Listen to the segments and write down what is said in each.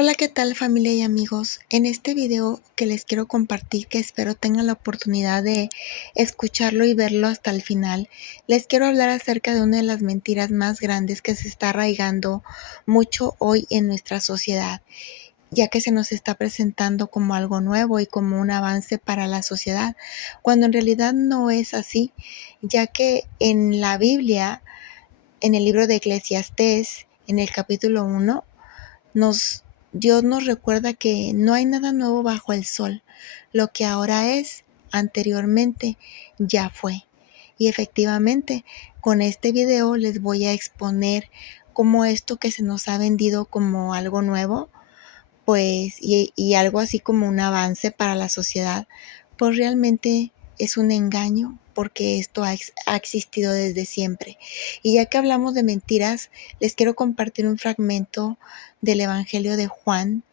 Hola, ¿qué tal familia y amigos? En este video que les quiero compartir, que espero tengan la oportunidad de escucharlo y verlo hasta el final, les quiero hablar acerca de una de las mentiras más grandes que se está arraigando mucho hoy en nuestra sociedad, ya que se nos está presentando como algo nuevo y como un avance para la sociedad, cuando en realidad no es así, ya que en la Biblia, en el libro de Eclesiastés, en el capítulo 1, nos, Dios nos recuerda que no hay nada nuevo bajo el sol. Lo que ahora es, anteriormente ya fue. Y efectivamente, con este video les voy a exponer cómo esto que se nos ha vendido como algo nuevo, pues, y algo así como un avance para la sociedad, pues realmente es un engaño porque esto ha existido desde siempre. Y ya que hablamos de mentiras, les quiero compartir un fragmento del Evangelio de Juan,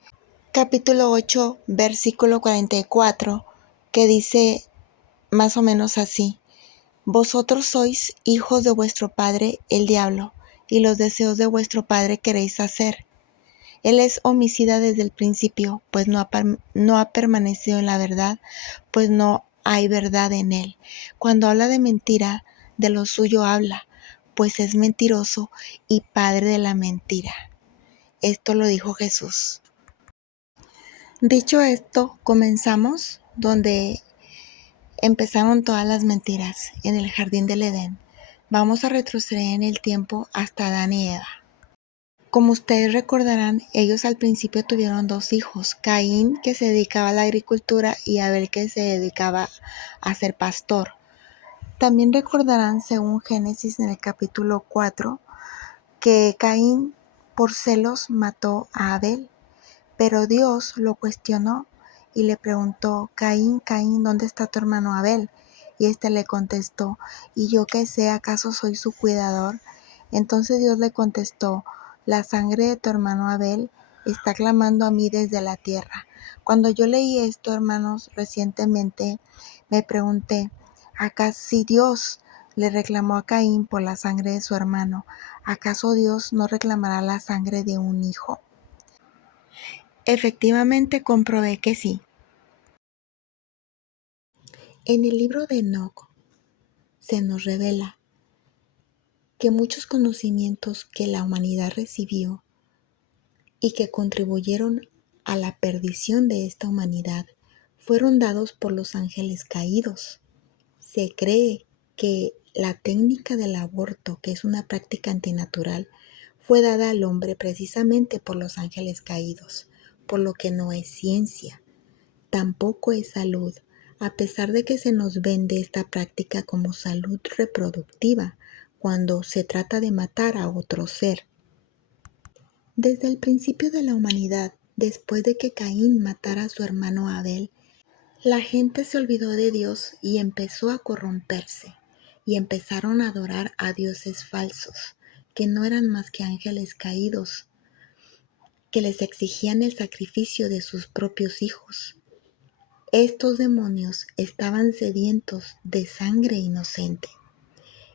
capítulo 8, versículo 44, que dice más o menos así: Vosotros sois hijos de vuestro padre el diablo, y los deseos de vuestro padre queréis hacer. Él es homicida desde el principio, pues no ha permanecido en la verdad, pues no hay verdad en él. Cuando habla de mentira, de lo suyo habla, pues es mentiroso y padre de la mentira. Esto lo dijo Jesús. Dicho esto, comenzamos donde empezaron todas las mentiras, en el jardín del Edén. Vamos a retroceder en el tiempo hasta Adán y Eva. Como ustedes recordarán, ellos al principio tuvieron dos hijos: Caín, que se dedicaba a la agricultura, y Abel, que se dedicaba a ser pastor. También recordarán, según Génesis en el capítulo 4, que Caín por celos mató a Abel, pero Dios lo cuestionó y le preguntó: Caín, Caín, ¿dónde está tu hermano Abel? Y éste le contestó: ¿y yo qué sé? ¿Acaso soy su cuidador? Entonces Dios le contestó: la sangre de tu hermano Abel está clamando a mí desde la tierra. Cuando yo leí esto, hermanos, recientemente me pregunté: ¿acaso si Dios le reclamó a Caín por la sangre de su hermano, acaso Dios no reclamará la sangre de un hijo? Efectivamente comprobé que sí. En el libro de Enoc se nos revela que muchos conocimientos que la humanidad recibió y que contribuyeron a la perdición de esta humanidad fueron dados por los ángeles caídos. Se cree que la técnica del aborto, que es una práctica antinatural, fue dada al hombre precisamente por los ángeles caídos, por lo que no es ciencia, tampoco es salud, a pesar de que se nos vende esta práctica como salud reproductiva cuando se trata de matar a otro ser. Desde el principio de la humanidad, después de que Caín matara a su hermano Abel, la gente se olvidó de Dios y empezó a corromperse, y empezaron a adorar a dioses falsos, que no eran más que ángeles caídos, que les exigían el sacrificio de sus propios hijos. Estos demonios estaban sedientos de sangre inocente.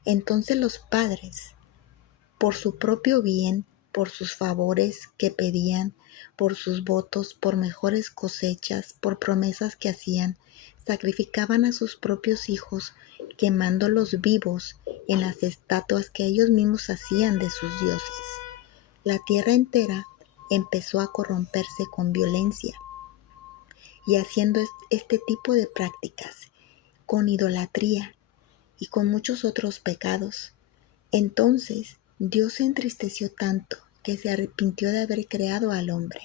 Entonces los padres, por su propio bien, por sus favores que pedían, por sus votos, por mejores cosechas, por promesas que hacían, sacrificaban a sus propios hijos, quemándolos vivos en las estatuas que ellos mismos hacían de sus dioses. La tierra entera empezó a corromperse con violencia y haciendo este tipo de prácticas, con idolatría y con muchos otros pecados. Entonces Dios se entristeció tanto que se arrepintió de haber creado al hombre.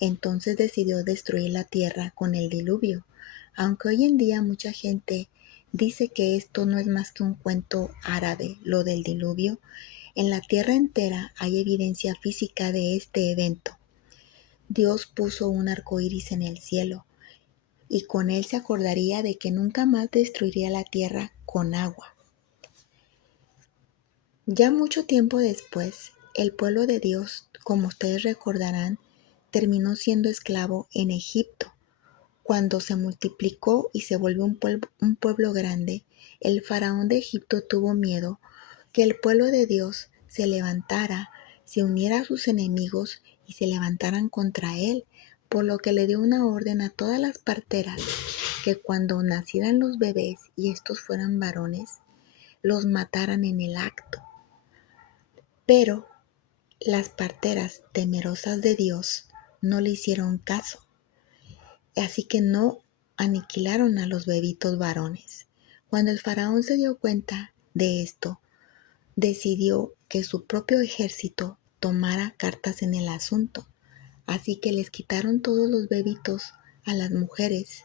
Entonces decidió destruir la tierra con el diluvio, aunque hoy en día mucha gente dice que esto no es más que un cuento árabe, lo del diluvio. En la tierra entera hay evidencia física de este evento. Dios puso un arco iris en el cielo, y con él se acordaría de que nunca más destruiría la tierra con agua. Ya mucho tiempo después, el pueblo de Dios, como ustedes recordarán, terminó siendo esclavo en Egipto. Cuando se multiplicó y se volvió un pueblo grande, el faraón de Egipto tuvo miedo que el pueblo de Dios se levantara, se uniera a sus enemigos y se levantaran contra él, por lo que le dio una orden a todas las parteras que cuando nacieran los bebés y estos fueran varones, los mataran en el acto. Pero las parteras, temerosas de Dios, no le hicieron caso, así que no aniquilaron a los bebitos varones. Cuando el faraón se dio cuenta de esto, decidió que su propio ejército tomara cartas en el asunto. Así que les quitaron todos los bebitos a las mujeres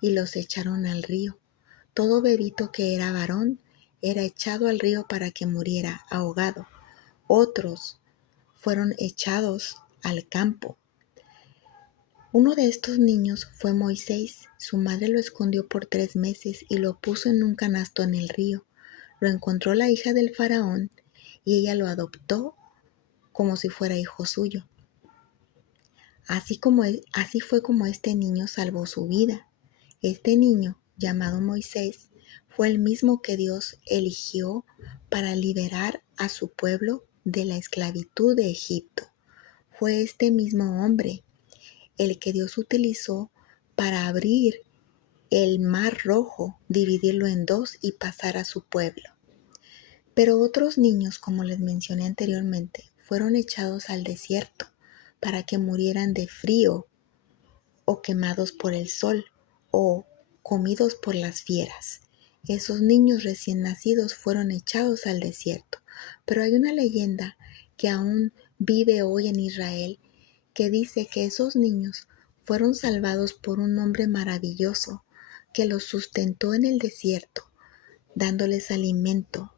y los echaron al río. Todo bebito que era varón era echado al río para que muriera ahogado. Otros fueron echados al campo. Uno de estos niños fue Moisés. Su madre lo escondió por 3 meses y lo puso en un canasto en el río. Lo encontró la hija del faraón y ella lo adoptó como si fuera hijo suyo. Así fue como este niño salvó su vida. Este niño, llamado Moisés, fue el mismo que Dios eligió para liberar a su pueblo de la esclavitud de Egipto. Fue este mismo hombre el que Dios utilizó para abrir el Mar Rojo, dividirlo en dos y pasar a su pueblo. Pero otros niños, como les mencioné anteriormente, fueron echados al desierto para que murieran de frío o quemados por el sol o comidos por las fieras. Esos niños recién nacidos fueron echados al desierto. Pero hay una leyenda que aún vive hoy en Israel que dice que esos niños fueron salvados por un hombre maravilloso que los sustentó en el desierto, dándoles alimento.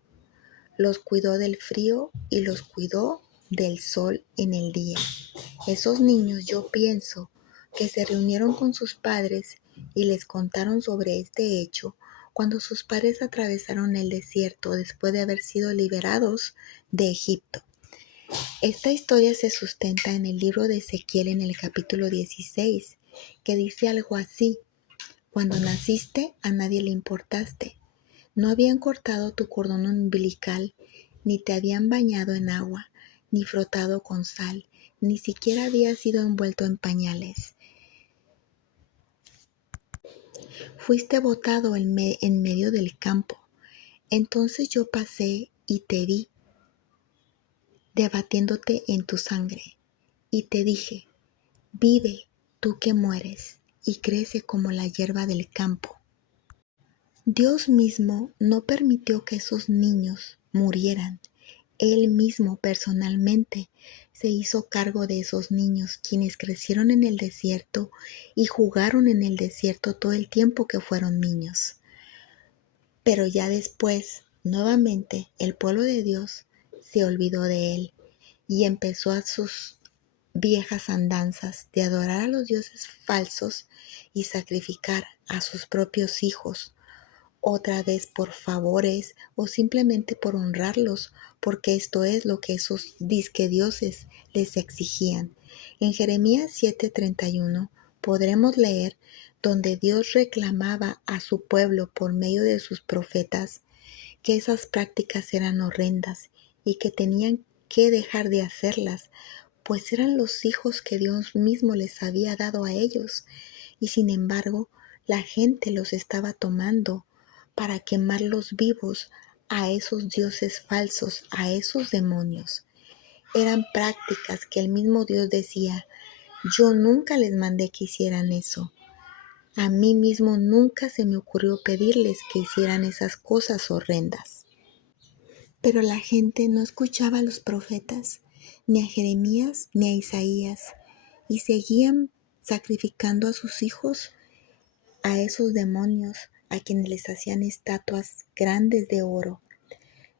Los cuidó del frío y los cuidó del sol en el día. Esos niños, yo pienso, que se reunieron con sus padres y les contaron sobre este hecho cuando sus padres atravesaron el desierto después de haber sido liberados de Egipto. Esta historia se sustenta en el libro de Ezequiel en el capítulo 16, que dice algo así: cuando naciste a nadie le importaste. No habían cortado tu cordón umbilical, ni te habían bañado en agua, ni frotado con sal, ni siquiera habías sido envuelto en pañales. Fuiste botado en medio del campo. Entonces yo pasé y te vi, debatiéndote en tu sangre, y te dije: vive, tú que mueres, y crece como la hierba del campo. Dios mismo no permitió que esos niños murieran. Él mismo personalmente se hizo cargo de esos niños, quienes crecieron en el desierto y jugaron en el desierto todo el tiempo que fueron niños. Pero ya después, nuevamente, el pueblo de Dios se olvidó de él y empezó a sus viejas andanzas de adorar a los dioses falsos y sacrificar a sus propios hijos, otra vez por favores o simplemente por honrarlos, porque esto es lo que esos disque dioses les exigían. En Jeremías 7:31 podremos leer donde Dios reclamaba a su pueblo por medio de sus profetas que esas prácticas eran horrendas y que tenían que dejar de hacerlas, pues eran los hijos que Dios mismo les había dado a ellos, y sin embargo la gente los estaba tomando para quemarlos vivos a esos dioses falsos, a esos demonios. Eran prácticas que el mismo Dios decía: yo nunca les mandé que hicieran eso. A mí mismo nunca se me ocurrió pedirles que hicieran esas cosas horrendas. Pero la gente no escuchaba a los profetas, ni a Jeremías ni a Isaías, y seguían sacrificando a sus hijos a esos demonios, a quienes les hacían estatuas grandes de oro.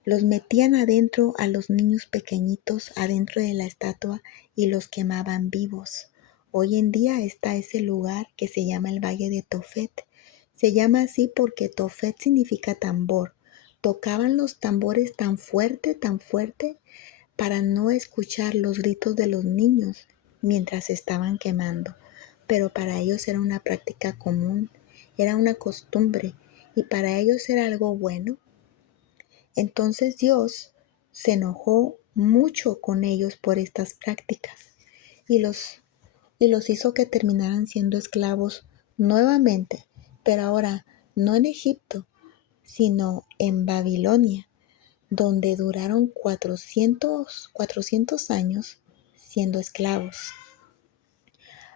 Los metían adentro a los niños pequeñitos adentro de la estatua y los quemaban vivos. Hoy en día está ese lugar que se llama el Valle de Tofet. Se llama así porque Tofet significa tambor. Tocaban los tambores tan fuerte para no escuchar los gritos de los niños mientras estaban quemando. Pero para ellos era una práctica común, era una costumbre, y para ellos era algo bueno. Entonces Dios se enojó mucho con ellos por estas prácticas. y los hizo que terminaran siendo esclavos nuevamente, pero ahora no en Egipto, sino en Babilonia, donde duraron 400 años siendo esclavos.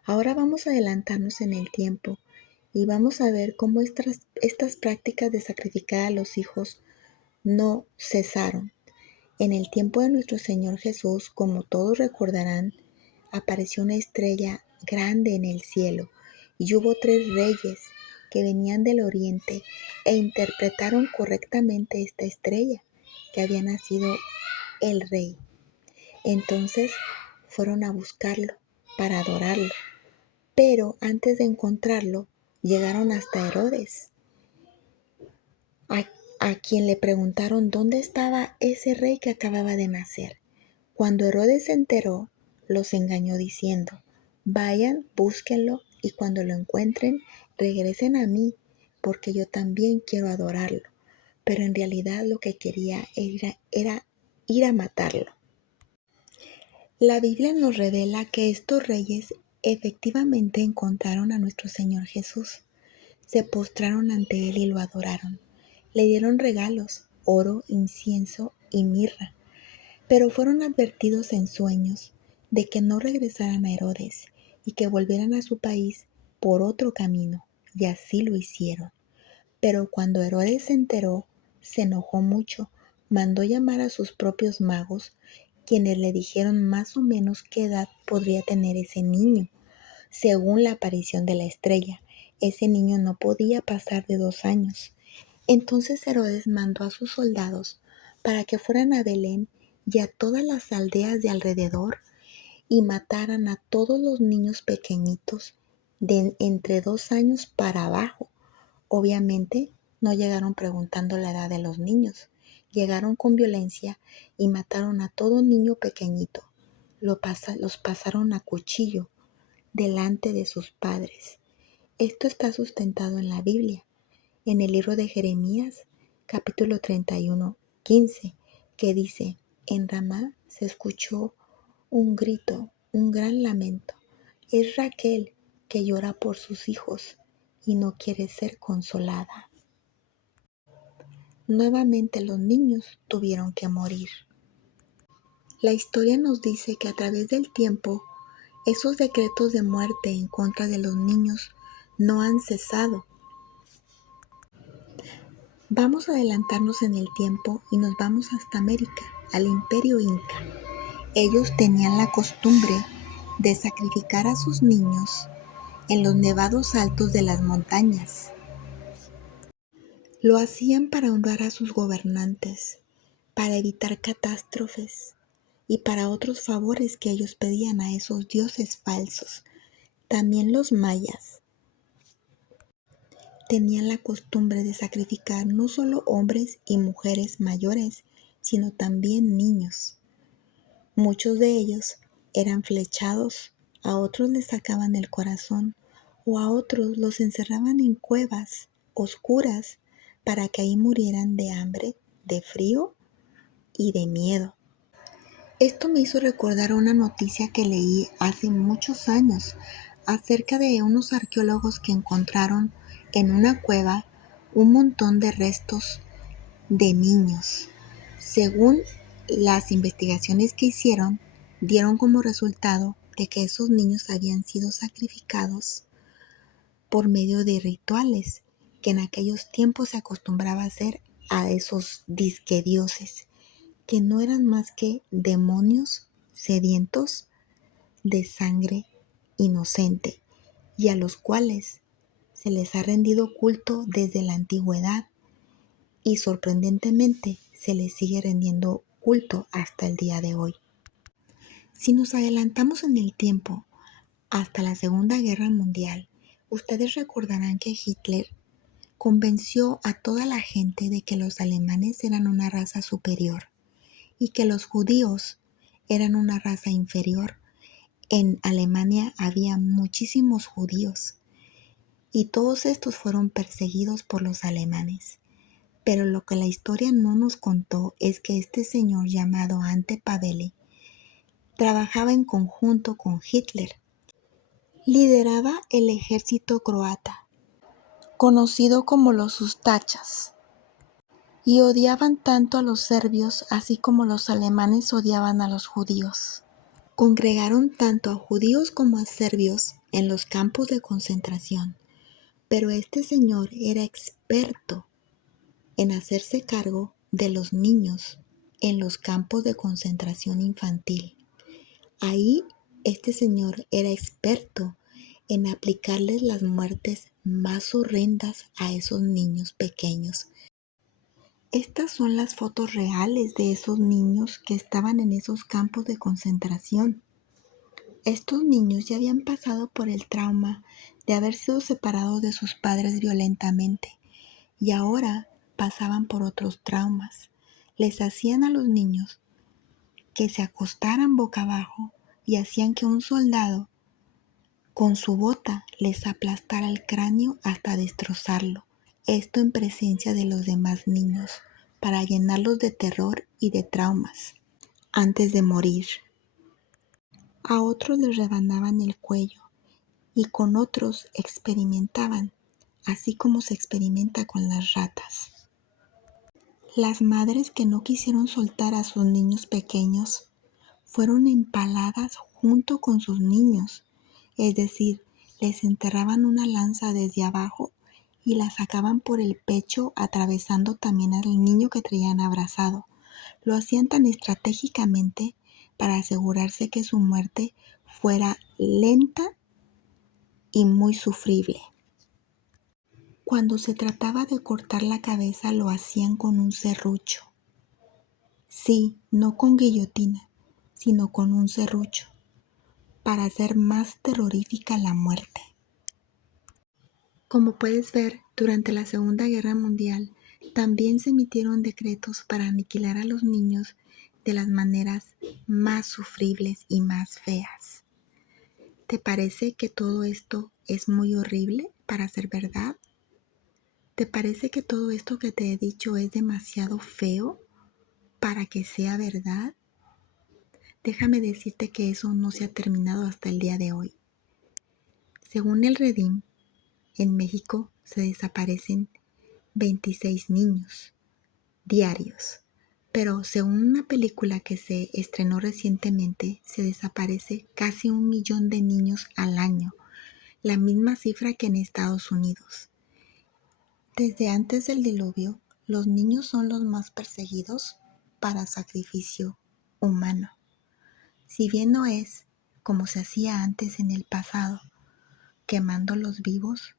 Ahora vamos a adelantarnos en el tiempo y vamos a ver cómo estas prácticas de sacrificar a los hijos no cesaron. En el tiempo de nuestro Señor Jesús, como todos recordarán, apareció una estrella grande en el cielo y hubo 3 reyes que venían del oriente e interpretaron correctamente esta estrella, que había nacido el rey. Entonces fueron a buscarlo para adorarlo, pero antes de encontrarlo llegaron hasta Herodes, a, a quien le preguntaron dónde estaba ese rey que acababa de nacer. Cuando Herodes se enteró, los engañó diciendo: vayan, búsquenlo y cuando lo encuentren, regresen a mí, porque yo también quiero adorarlo. Pero en realidad lo que quería era ir a matarlo. La Biblia nos revela que estos reyes efectivamente encontraron a nuestro Señor Jesús. Se postraron ante Él y lo adoraron. Le dieron regalos, oro, incienso y mirra. Pero fueron advertidos en sueños de que no regresaran a Herodes y que volvieran a su país por otro camino, y así lo hicieron. Pero cuando Herodes se enteró, se enojó mucho, mandó llamar a sus propios magos, quienes le dijeron más o menos qué edad podría tener ese niño. Según la aparición de la estrella, ese niño no podía pasar de 2 años. Entonces Herodes mandó a sus soldados para que fueran a Belén y a todas las aldeas de alrededor y mataran a todos los niños pequeñitos de entre 2 años para abajo. Obviamente no llegaron preguntando la edad de los niños, llegaron con violencia y mataron a todo niño pequeñito. Los pasaron a cuchillo delante de sus padres. Esto está sustentado en la Biblia, en el libro de Jeremías, capítulo 31:15, que dice: en Ramá se escuchó un grito, un gran lamento. Es Raquel que llora por sus hijos y no quiere ser consolada. Nuevamente los niños tuvieron que morir. La historia nos dice que a través del tiempo, esos decretos de muerte en contra de los niños no han cesado. Vamos a adelantarnos en el tiempo y nos vamos hasta América, al Imperio Inca. Ellos tenían la costumbre de sacrificar a sus niños en los nevados altos de las montañas. Lo hacían para honrar a sus gobernantes, para evitar catástrofes y para otros favores que ellos pedían a esos dioses falsos. También los mayas tenían la costumbre de sacrificar no solo hombres y mujeres mayores, sino también niños. Muchos de ellos eran flechados, a otros les sacaban el corazón o a otros los encerraban en cuevas oscuras para que ahí murieran de hambre, de frío y de miedo. Esto me hizo recordar una noticia que leí hace muchos años acerca de unos arqueólogos que encontraron en una cueva un montón de restos de niños. Según las investigaciones que hicieron, dieron como resultado de que esos niños habían sido sacrificados por medio de rituales que en aquellos tiempos se acostumbraba a hacer a esos disque dioses, que no eran más que demonios sedientos de sangre inocente y a los cuales se les ha rendido culto desde la antigüedad y sorprendentemente se les sigue rendiendo culto hasta el día de hoy. Si nos adelantamos en el tiempo hasta la Segunda Guerra Mundial, ustedes recordarán que Hitler convenció a toda la gente de que los alemanes eran una raza superior y que los judíos eran una raza inferior. En Alemania había muchísimos judíos y todos estos fueron perseguidos por los alemanes. Pero lo que la historia no nos contó es que este señor llamado Ante Paveli, trabajaba en conjunto con Hitler. Lideraba el ejército croata, conocido como los Ustachas, y odiaban tanto a los serbios así como los alemanes odiaban a los judíos. Congregaron tanto a judíos como a serbios en los campos de concentración, pero este señor era experto en hacerse cargo de los niños en los campos de concentración infantil. Ahí este señor era experto en aplicarles las muertes más horrendas a esos niños pequeños. Estas son las fotos reales de esos niños que estaban en esos campos de concentración. Estos niños ya habían pasado por el trauma de haber sido separados de sus padres violentamente y ahora pasaban por otros traumas. Les hacían a los niños que se acostaran boca abajo y hacían que un soldado con su bota les aplastara el cráneo hasta destrozarlo. Esto en presencia de los demás niños, para llenarlos de terror y de traumas antes de morir. A otros les rebanaban el cuello y con otros experimentaban, así como se experimenta con las ratas. Las madres que no quisieron soltar a sus niños pequeños fueron empaladas junto con sus niños, es decir, les enterraban una lanza desde abajo y la sacaban por el pecho atravesando también al niño que traían abrazado. Lo hacían tan estratégicamente para asegurarse que su muerte fuera lenta y muy sufrible. Cuando se trataba de cortar la cabeza lo hacían con un serrucho. Sí, no con guillotina, sino con un serrucho, para hacer más terrorífica la muerte. Como puedes ver, durante la Segunda Guerra Mundial también se emitieron decretos para aniquilar a los niños de las maneras más sufribles y más feas. ¿Te parece que todo esto es muy horrible para ser verdad? ¿Te parece que todo esto que te he dicho es demasiado feo para que sea verdad? Déjame decirte que eso no se ha terminado hasta el día de hoy. Según el Redim, en México se desaparecen 26 niños diarios, pero según una película que se estrenó recientemente, se desaparece casi 1 millón de niños al año, la misma cifra que en Estados Unidos. Desde antes del diluvio, los niños son los más perseguidos para sacrificio humano. Si bien no es como se hacía antes en el pasado, quemándolos vivos,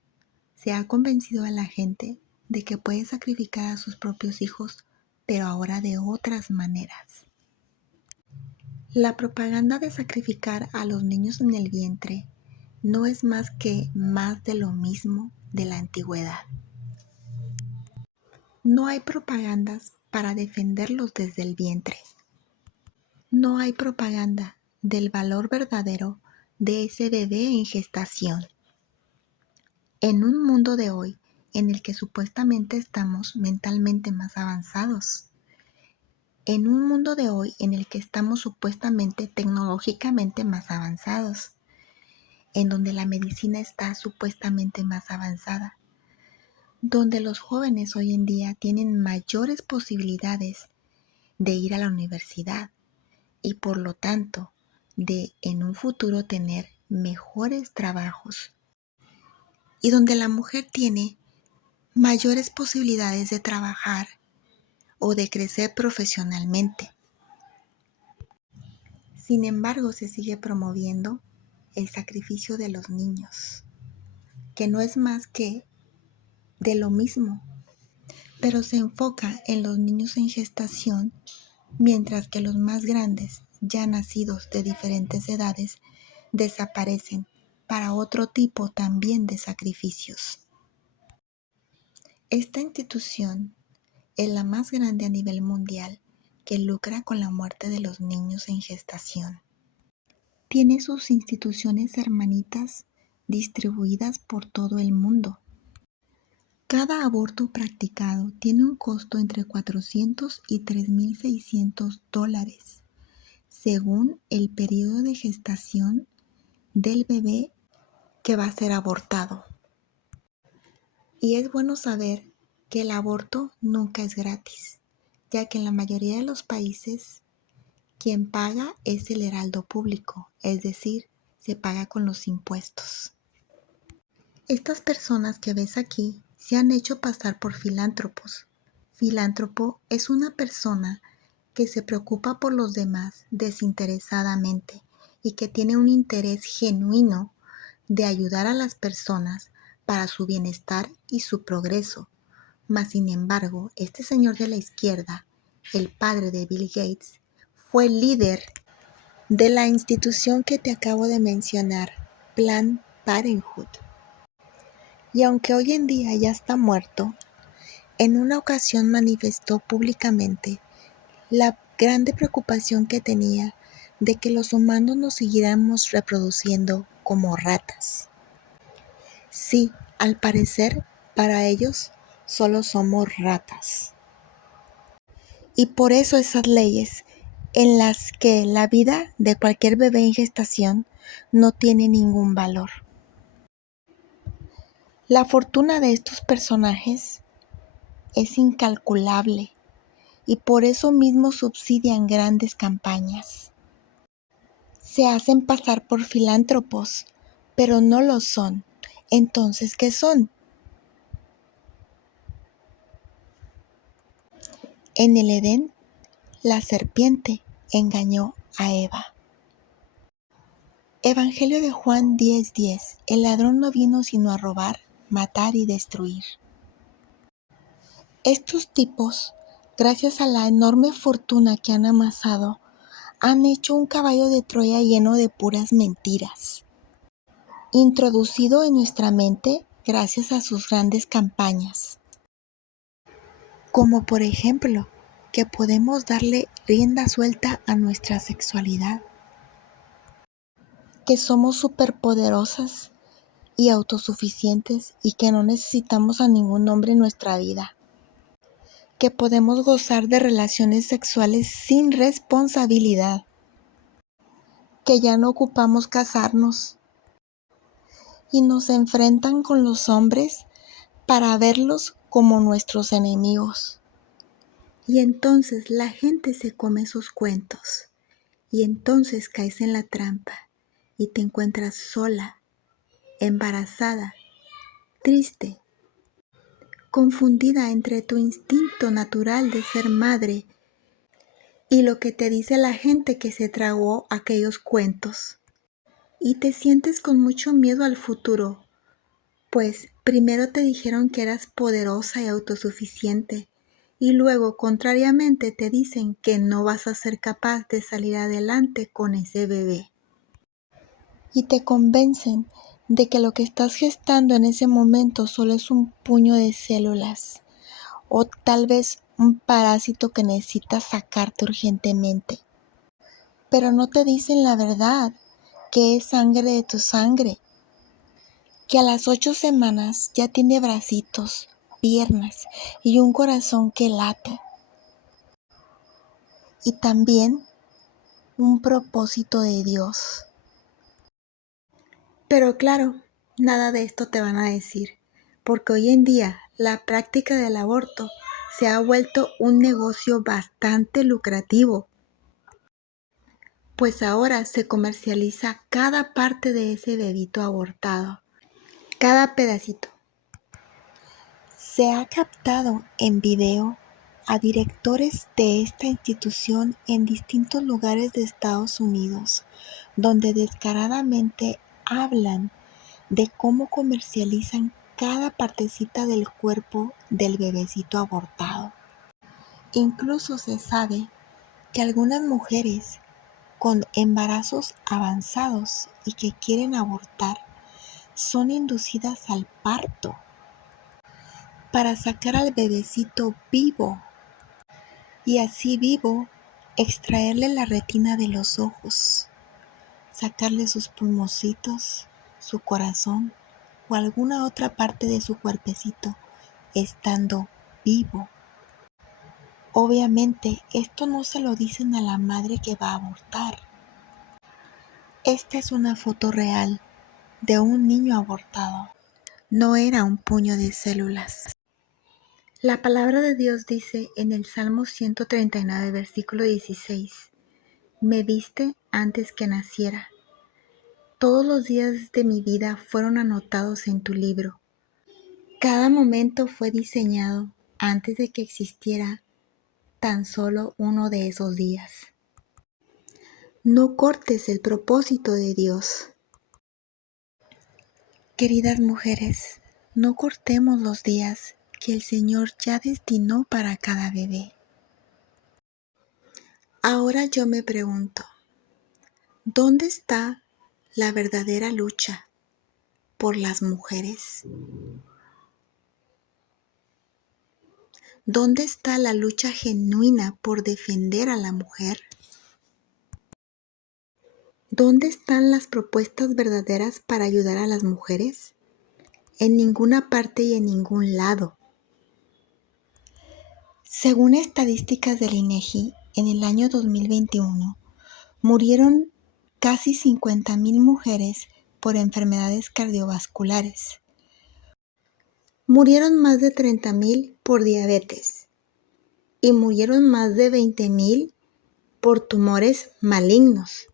se ha convencido a la gente de que puede sacrificar a sus propios hijos, pero ahora de otras maneras. La propaganda de sacrificar a los niños en el vientre no es más que más de lo mismo de la antigüedad. No hay propagandas para defenderlos desde el vientre. No hay propaganda del valor verdadero de ese bebé en gestación. En un mundo de hoy en el que supuestamente estamos mentalmente más avanzados, en un mundo de hoy en el que estamos supuestamente tecnológicamente más avanzados, en donde la medicina está supuestamente más avanzada, donde los jóvenes hoy en día tienen mayores posibilidades de ir a la universidad y por lo tanto de en un futuro tener mejores trabajos, y donde la mujer tiene mayores posibilidades de trabajar o de crecer profesionalmente. Sin embargo, se sigue promoviendo el sacrificio de los niños, que no es más que de lo mismo, pero se enfoca en los niños en gestación, mientras que los más grandes, ya nacidos de diferentes edades, desaparecen para otro tipo también de sacrificios. Esta institución es la más grande a nivel mundial que lucra con la muerte de los niños en gestación. Tiene sus instituciones hermanitas distribuidas por todo el mundo. Cada aborto practicado tiene un costo entre $400 y $3,600. según el periodo de gestación del bebé que va a ser abortado. Y es bueno saber que el aborto nunca es gratis, ya que en la mayoría de los países quien paga es el heraldo público, es decir, se paga con los impuestos. Estas personas que ves aquí se han hecho pasar por filántropos. Filántropo es una persona que se preocupa por los demás desinteresadamente y que tiene un interés genuino de ayudar a las personas para su bienestar y su progreso. Mas, sin embargo, este señor de la izquierda, el padre de Bill Gates, fue líder de la institución que te acabo de mencionar, Planned Parenthood. Y aunque hoy en día ya está muerto, en una ocasión manifestó públicamente la grande preocupación que tenía de que los humanos nos siguiéramos reproduciendo como ratas. Sí, al parecer, para ellos solo somos ratas. Y por eso esas leyes en las que la vida de cualquier bebé en gestación no tiene ningún valor. La fortuna de estos personajes es incalculable y por eso mismo subsidian grandes campañas. Se hacen pasar por filántropos, pero no lo son. Entonces, ¿qué son? En el Edén, la serpiente engañó a Eva. Evangelio de Juan 10:10. El ladrón no vino sino a robar, matar y destruir. Estos tipos, gracias a la enorme fortuna que han amasado, han hecho un caballo de Troya lleno de puras mentiras, introducido en nuestra mente gracias a sus grandes campañas. Como por ejemplo, que podemos darle rienda suelta a nuestra sexualidad, que somos superpoderosas y autosuficientes y que no necesitamos a ningún hombre en nuestra vida, que podemos gozar de relaciones sexuales sin responsabilidad, que ya no ocupamos casarnos y nos enfrentan con los hombres para verlos como nuestros enemigos. Y entonces la gente se come sus cuentos y entonces caes en la trampa y te encuentras sola, embarazada, triste, confundida entre tu instinto natural de ser madre y lo que te dice la gente que se tragó aquellos cuentos. Y te sientes con mucho miedo al futuro, pues primero te dijeron que eras poderosa y autosuficiente, y luego, contrariamente, te dicen que no vas a ser capaz de salir adelante con ese bebé. Y te convencen de que lo que estás gestando en ese momento solo es un puño de células, o tal vez un parásito que necesitas sacarte urgentemente. Pero no te dicen la verdad, que es sangre de tu sangre, que a las 8 semanas ya tiene bracitos, piernas y un corazón que late. Y también un propósito de Dios. Pero claro, nada de esto te van a decir, porque hoy en día la práctica del aborto se ha vuelto un negocio bastante lucrativo, pues ahora se comercializa cada parte de ese bebito abortado, cada pedacito. Se ha captado en video a directores de esta institución en distintos lugares de Estados Unidos, donde descaradamente hablan de cómo comercializan cada partecita del cuerpo del bebecito abortado. Incluso se sabe que algunas mujeres con embarazos avanzados y que quieren abortar son inducidas al parto para sacar al bebecito vivo y así vivo extraerle la retina de los ojos, sacarle sus pulmoncitos, su corazón o alguna otra parte de su cuerpecito estando vivo. Obviamente, esto no se lo dicen a la madre que va a abortar. Esta es una foto real de un niño abortado. No era un puño de células. La palabra de Dios dice en el Salmo 139, versículo 16, me viste antes que naciera. Todos los días de mi vida fueron anotados en tu libro. Cada momento fue diseñado antes de que existiera tan solo uno de esos días. No cortes el propósito de Dios. Queridas mujeres, no cortemos los días que el Señor ya destinó para cada bebé. Ahora yo me pregunto, ¿dónde está la verdadera lucha por las mujeres? ¿Dónde está la lucha genuina por defender a la mujer? ¿Dónde están las propuestas verdaderas para ayudar a las mujeres? En ninguna parte y en ningún lado. Según estadísticas del INEGI, en el año 2021, murieron casi 50,000 mujeres por enfermedades cardiovasculares. Murieron más de 30,000 por diabetes y murieron más de 20,000 por tumores malignos.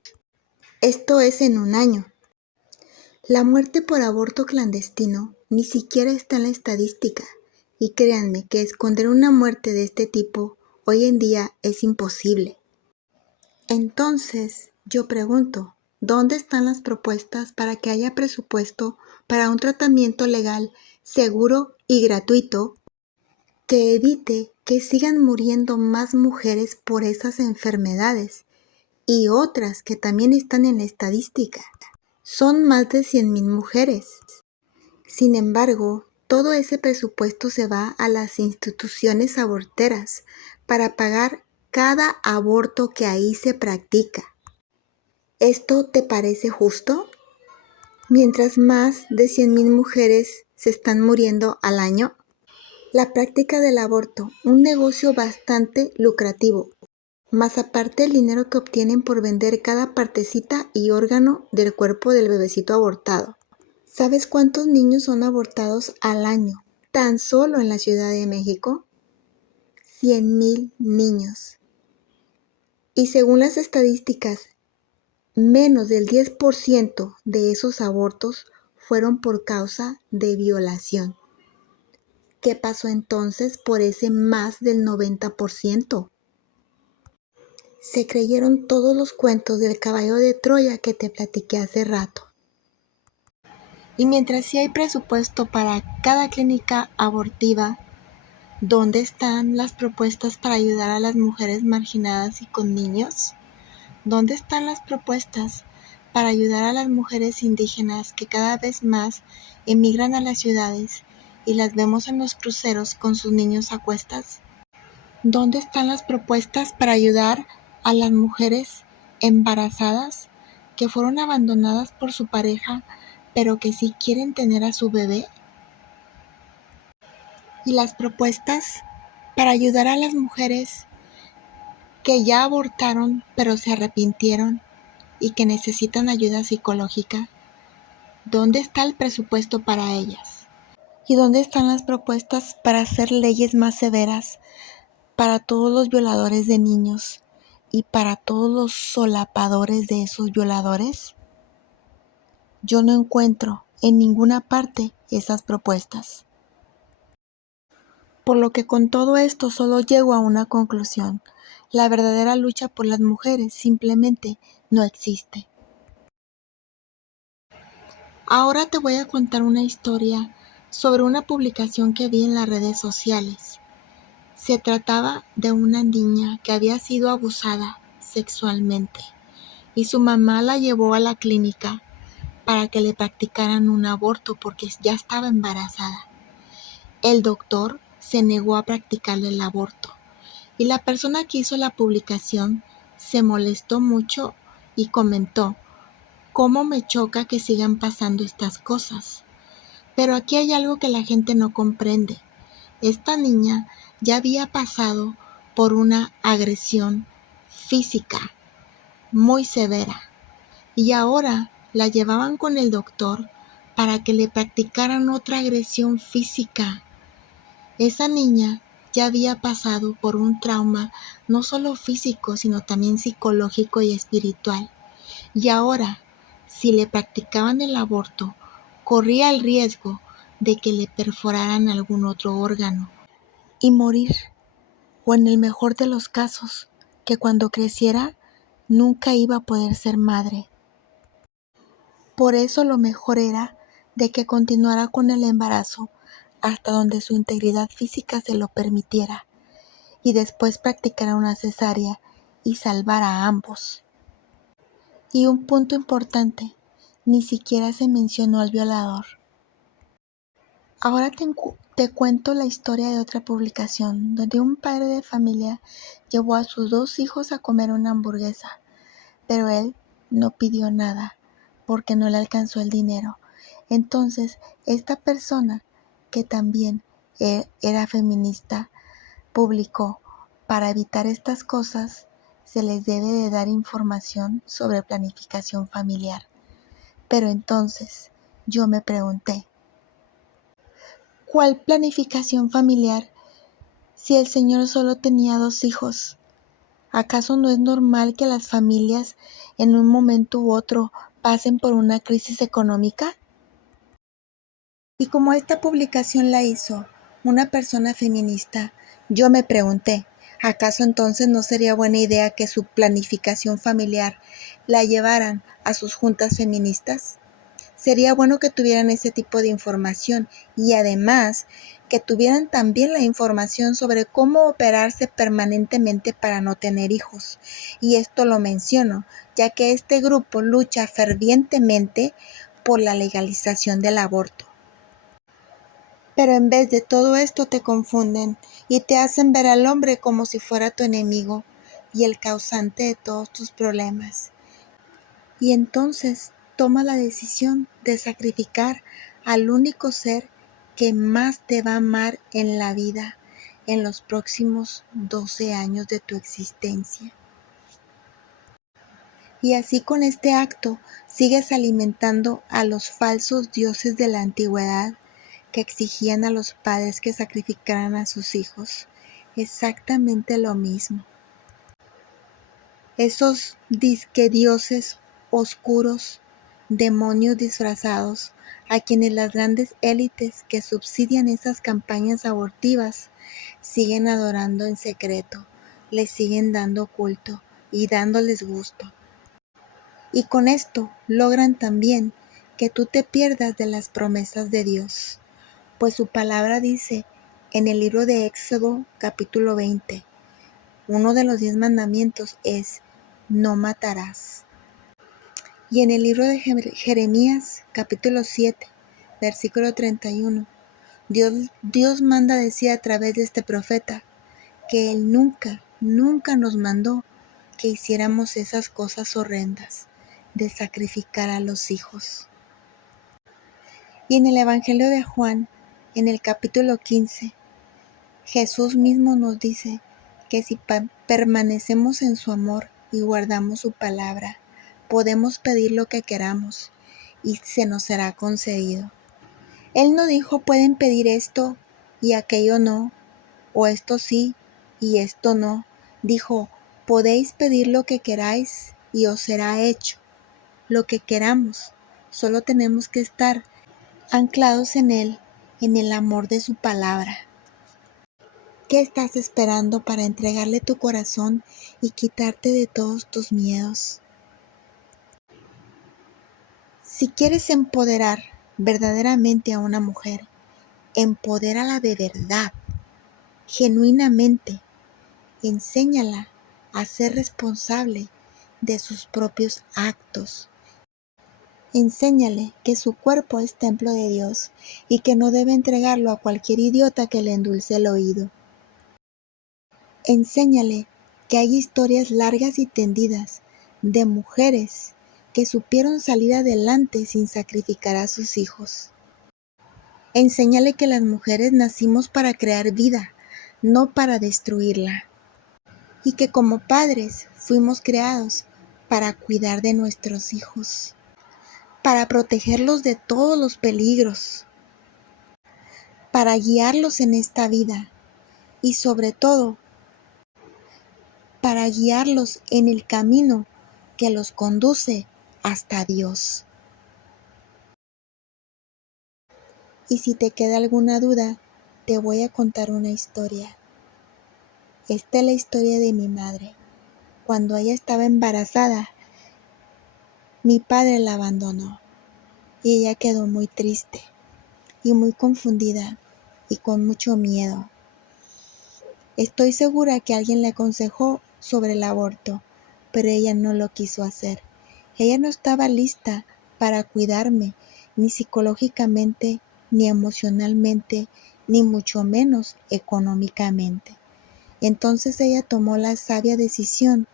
Esto es en un año. La muerte por aborto clandestino ni siquiera está en la estadística y créanme que esconder una muerte de este tipo hoy en día es imposible. Entonces, yo pregunto, ¿dónde están las propuestas para que haya presupuesto para un tratamiento legal, seguro y gratuito que evite que sigan muriendo más mujeres por esas enfermedades y otras que también están en la estadística? Son más de 100,000 mujeres. Sin embargo, todo ese presupuesto se va a las instituciones aborteras para pagar cada aborto que ahí se practica. ¿Esto te parece justo? Mientras más de 100,000 mujeres se están muriendo al año. La práctica del aborto, un negocio bastante lucrativo, más aparte el dinero que obtienen por vender cada partecita y órgano del cuerpo del bebecito abortado. ¿Sabes cuántos niños son abortados al año? Tan solo en la Ciudad de México, 100,000 niños. Y según las estadísticas, menos del 10% de esos abortos fueron por causa de violación. ¿Qué pasó entonces por ese más del 90%? Se creyeron todos los cuentos del caballo de Troya que te platiqué hace rato. Y mientras sí hay presupuesto para cada clínica abortiva, ¿dónde están las propuestas para ayudar a las mujeres marginadas y con niños? ¿Dónde están las propuestas para ayudar a las mujeres indígenas que cada vez más emigran a las ciudades y las vemos en los cruceros con sus niños a cuestas? ¿Dónde están las propuestas para ayudar a las mujeres embarazadas que fueron abandonadas por su pareja, pero que sí quieren tener a su bebé? Y las propuestas para ayudar a las mujeres que ya abortaron, pero se arrepintieron y que necesitan ayuda psicológica. ¿Dónde está el presupuesto para ellas? ¿Y dónde están las propuestas para hacer leyes más severas para todos los violadores de niños y para todos los solapadores de esos violadores? Yo no encuentro en ninguna parte esas propuestas. Por lo que con todo esto solo llego a una conclusión. La verdadera lucha por las mujeres simplemente no existe. Ahora te voy a contar una historia sobre una publicación que vi en las redes sociales. Se trataba de una niña que había sido abusada sexualmente y su mamá la llevó a la clínica para que le practicaran un aborto porque ya estaba embarazada. El doctor se negó a practicarle el aborto y la persona que hizo la publicación se molestó mucho y comentó: ¿cómo me choca que sigan pasando estas cosas? Pero aquí hay algo que la gente no comprende. Esta niña ya había pasado por una agresión física muy severa y ahora la llevaban con el doctor para que le practicaran otra agresión física. Esa niña ya había pasado por un trauma no solo físico, sino también psicológico y espiritual. Y ahora, si le practicaban el aborto, corría el riesgo de que le perforaran algún otro órgano y morir, o en el mejor de los casos, que cuando creciera nunca iba a poder ser madre. Por eso lo mejor era de que continuara con el embarazo hasta donde su integridad física se lo permitiera y después practicara una cesárea y salvara a ambos. Y un punto importante, ni siquiera se mencionó al violador. Ahora te cuento la historia de otra publicación donde un padre de familia llevó a sus 2 hijos a comer una hamburguesa, pero él no pidió nada porque no le alcanzó el dinero. Entonces, esta persona, que también era feminista, publicó: para evitar estas cosas, se les debe de dar información sobre planificación familiar. Pero entonces, yo me pregunté, ¿cuál planificación familiar si el señor solo tenía 2 hijos? ¿Acaso no es normal que las familias en un momento u otro pasen por una crisis económica? Y como esta publicación la hizo una persona feminista, yo me pregunté, ¿acaso entonces no sería buena idea que su planificación familiar la llevaran a sus juntas feministas? Sería bueno que tuvieran ese tipo de información y además que tuvieran también la información sobre cómo operarse permanentemente para no tener hijos. Y esto lo menciono, ya que este grupo lucha fervientemente por la legalización del aborto. Pero en vez de todo esto te confunden y te hacen ver al hombre como si fuera tu enemigo y el causante de todos tus problemas. Y entonces toma la decisión de sacrificar al único ser que más te va a amar en la vida en los próximos 12 años de tu existencia. Y así con este acto sigues alimentando a los falsos dioses de la antigüedad que exigían a los padres que sacrificaran a sus hijos. Exactamente lo mismo. Esos disque dioses oscuros, demonios disfrazados, a quienes las grandes élites que subsidian esas campañas abortivas siguen adorando en secreto, les siguen dando culto y dándoles gusto. Y con esto logran también que tú te pierdas de las promesas de Dios, pues su palabra dice en el libro de Éxodo capítulo 20, uno de los 10 mandamientos es: no matarás. Y en el libro de Jeremías capítulo 7, versículo 31, Dios manda decir a través de este profeta que Él nunca nos mandó que hiciéramos esas cosas horrendas de sacrificar a los hijos. Y en el Evangelio de Juan, en el capítulo 15, Jesús mismo nos dice que si permanecemos en su amor y guardamos su palabra, podemos pedir lo que queramos y se nos será concedido. Él no dijo pueden pedir esto y aquello no, o esto sí y esto no. Dijo, podéis pedir lo que queráis y os será hecho. Lo que queramos, solo tenemos que estar anclados en Él, en el amor de su palabra. ¿Qué estás esperando para entregarle tu corazón y quitarte de todos tus miedos? Si quieres empoderar verdaderamente a una mujer, empodérala de verdad, genuinamente. Enséñala a ser responsable de sus propios actos. Enséñale que su cuerpo es templo de Dios y que no debe entregarlo a cualquier idiota que le endulce el oído. Enséñale que hay historias largas y tendidas de mujeres que supieron salir adelante sin sacrificar a sus hijos. Enséñale que las mujeres nacimos para crear vida, no para destruirla. y que como padres fuimos creados para cuidar de nuestros hijos, para protegerlos de todos los peligros, para guiarlos en esta vida y sobre todo para guiarlos en el camino que los conduce hasta Dios. Y si te queda alguna duda, te voy a contar una historia. Esta es la historia de mi madre. Cuando ella estaba embarazada, mi padre la abandonó y ella quedó muy triste y muy confundida y con mucho miedo. Estoy segura que alguien le aconsejó sobre el aborto, pero ella no lo quiso hacer. Ella no estaba lista para cuidarme, ni psicológicamente, ni emocionalmente, ni mucho menos económicamente. Entonces ella tomó la sabia decisión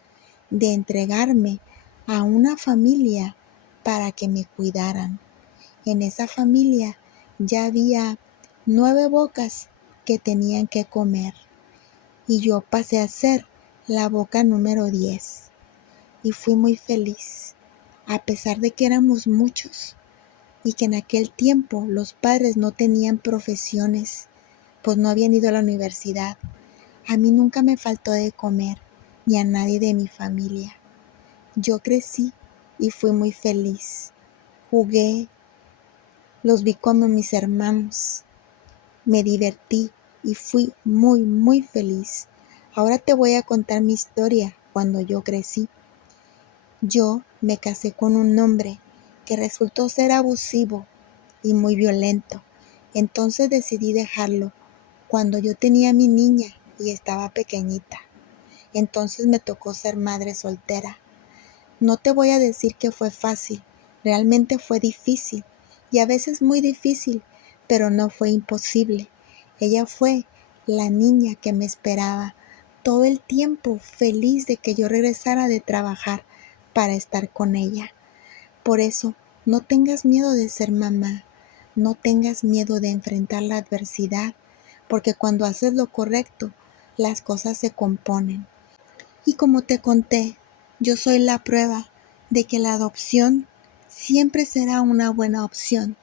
de entregarme a una familia para que me cuidaran. En esa familia ya había 9 bocas que tenían que comer y yo pasé a ser la boca número 10 y fui muy feliz, a pesar de que éramos muchos y que en aquel tiempo los padres no tenían profesiones, pues no habían ido a la universidad. A mí nunca me faltó de comer, ni a nadie de mi familia. Yo crecí y fui muy feliz. Jugué, los vi como mis hermanos. Me divertí y fui muy, muy feliz. Ahora te voy a contar mi historia cuando yo crecí. Yo me casé con un hombre que resultó ser abusivo y muy violento. Entonces decidí dejarlo cuando yo tenía a mi niña y estaba pequeñita. Entonces me tocó ser madre soltera. No te voy a decir que fue fácil, realmente fue difícil y a veces muy difícil, pero no fue imposible. Ella fue la niña que me esperaba todo el tiempo, feliz de que yo regresara de trabajar para estar con ella. Por eso, no tengas miedo de ser mamá, no tengas miedo de enfrentar la adversidad, porque cuando haces lo correcto, las cosas se componen. Y como te conté, yo soy la prueba de que la adopción siempre será una buena opción.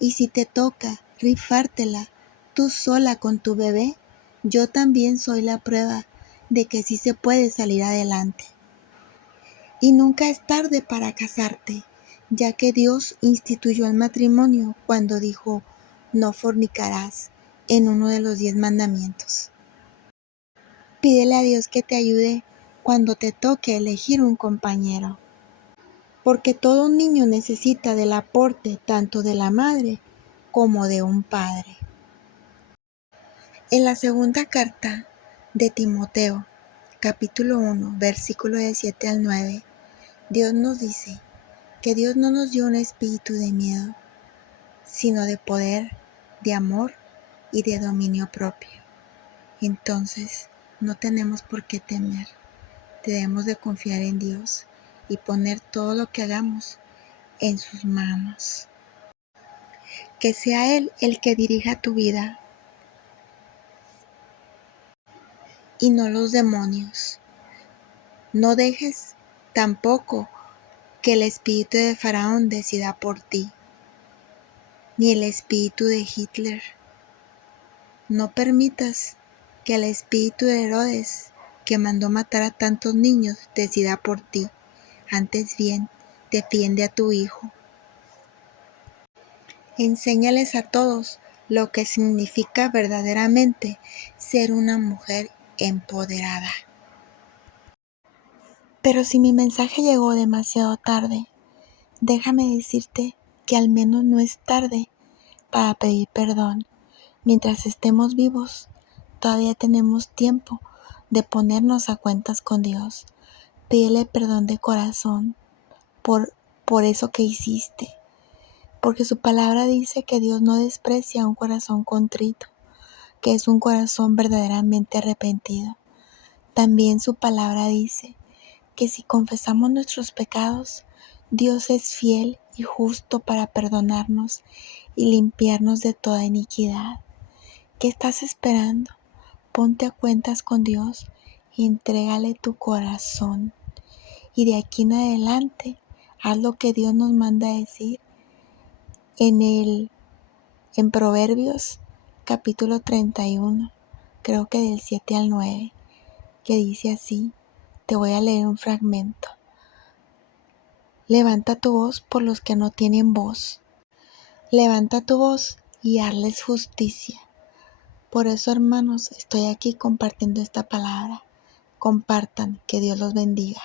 Y si te toca rifártela tú sola con tu bebé, yo también soy la prueba de que sí se puede salir adelante. Y nunca es tarde para casarte, ya que Dios instituyó el matrimonio cuando dijo, no fornicarás, en uno de los 10 mandamientos. Pídele a Dios que te ayude cuando te toque elegir un compañero, porque todo niño necesita del aporte tanto de la madre como de un padre. En la segunda carta de Timoteo, capítulo 1, versículo de 7 al 9, Dios nos dice que Dios no nos dio un espíritu de miedo, sino de poder, de amor y de dominio propio. Entonces, no tenemos por qué temer. Debemos de confiar en Dios y poner todo lo que hagamos en sus manos. Que sea Él el que dirija tu vida y no los demonios. No dejes tampoco que el espíritu de Faraón decida por ti, ni el espíritu de Hitler. No permitas que el espíritu de Herodes, que mandó matar a tantos niños, decida por ti. Antes bien, defiende a tu hijo. Enséñales a todos lo que significa verdaderamente ser una mujer empoderada. Pero si mi mensaje llegó demasiado tarde, déjame decirte que al menos no es tarde para pedir perdón. Mientras estemos vivos, todavía tenemos tiempo de ponernos a cuentas con Dios. Pídele perdón de corazón por eso que hiciste. Porque su palabra dice que Dios no desprecia un corazón contrito, que es un corazón verdaderamente arrepentido. También su palabra dice que si confesamos nuestros pecados, Dios es fiel y justo para perdonarnos y limpiarnos de toda iniquidad. ¿Qué estás esperando? Ponte a cuentas con Dios Entrégale tu corazón. Y de aquí en adelante, haz lo que Dios nos manda a decir en Proverbios capítulo 31, creo que del 7 al 9, que dice así. Te voy a leer un fragmento. Levanta tu voz por los que no tienen voz. Levanta tu voz y hazles justicia. Por eso, hermanos, estoy aquí compartiendo esta palabra. Compartan, que Dios los bendiga.